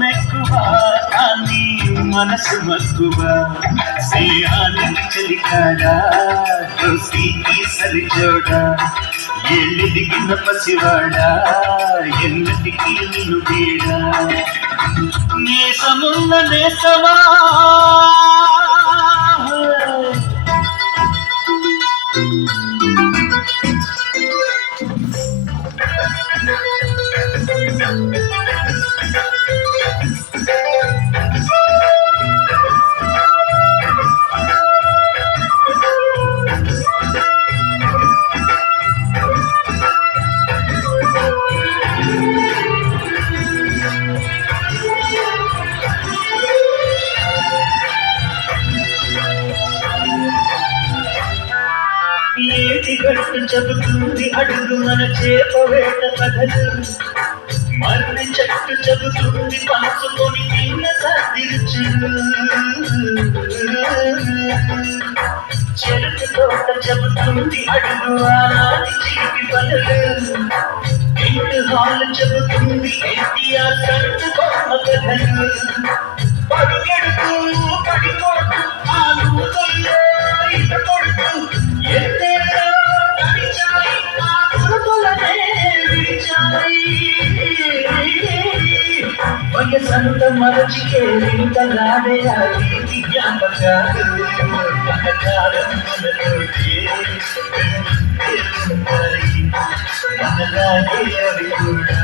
మెక్కువ కానీ మనసు మక్కువ? శ్రేయానికి చెలికాడా దోస్తీకి సరిజోడా ఎల్లిదిగిన పసివాడా? ఎన్నటికి నిన్ను వీడా? నేసమున్న నేసవా ఏటి గట్టు చెబుతుంది అడుగు మన చేపవేట కథలు. మర్రి చెట్టు చెబుతుంది పంచుకొని నిన్న సర్దిరుచుడు చెరుకు తోట చెబుతుంది అడుగు ఆనాటి చీటి పనులు. ఇంటి హాల్ చెబుతుంది ఎన్టీఆర్ సంటు బొమ్మ కథలు. పడిగెడుతూ పడిపోతూ ఆ నూతుల్లో ఈత సంత మరచికే ఇంత ఆ జ్ఞాపకాలు మనలాగే అవి కూడా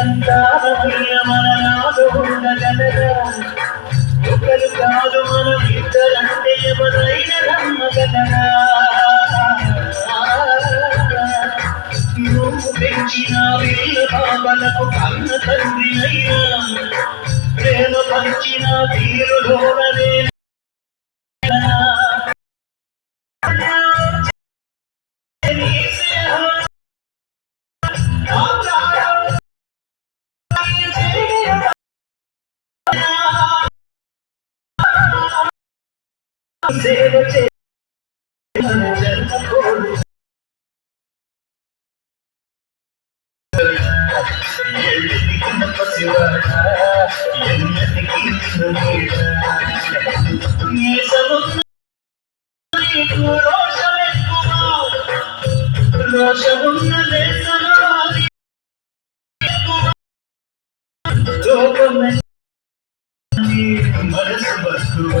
తల్లి మన నాడు ఉండగలరా ఒకరు కాదు మనం ఇద్దరంటే నమ్మగలరా నువ్వు పెంచిన వీళ్ళ బాబలకు కన్న తండ్రి అయినా ప్రేమ పంచిన తీరులోనే రోషమున్న దేశమాలి లోకమే మనసు బతువ